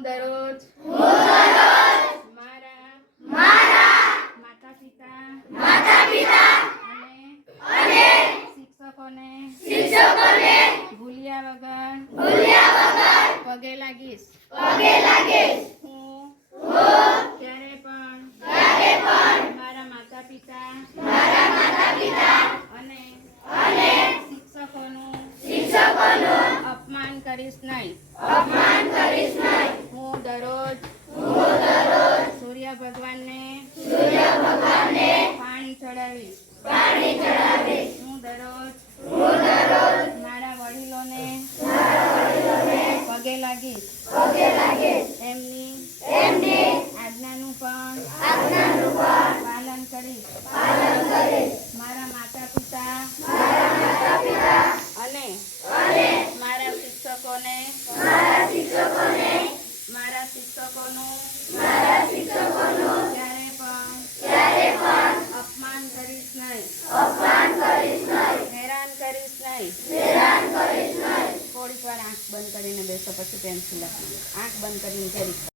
હું દરરોજ મારા માતા-પિતા અને શિક્ષકોને ભૂલ્યા વગર પગે લાગીશ. હું ક્યારે પણ મારા માતા-પિતા અને શિક્ષકોનું અપમાન કરીશ નહીં. હું દરરોજ સૂર્ય ભગવાનને પાણી ચડાવીશ. હું દરરોજ મારા વડીલોને પગે લાગીશ. એમની આજ્ઞાનું પણ પાલન કરીશ. મારા માતા-પિતા અને મારા શિક્ષકોનું ક્યારે પણ અપમાન કરીશ નહીં. હેરાન કરીશ નહીં. થોડીક વાર આંખ બંધ કરીને બેસો, પછી પેન્સિલ આપી. આંખ બંધ કરીને કરી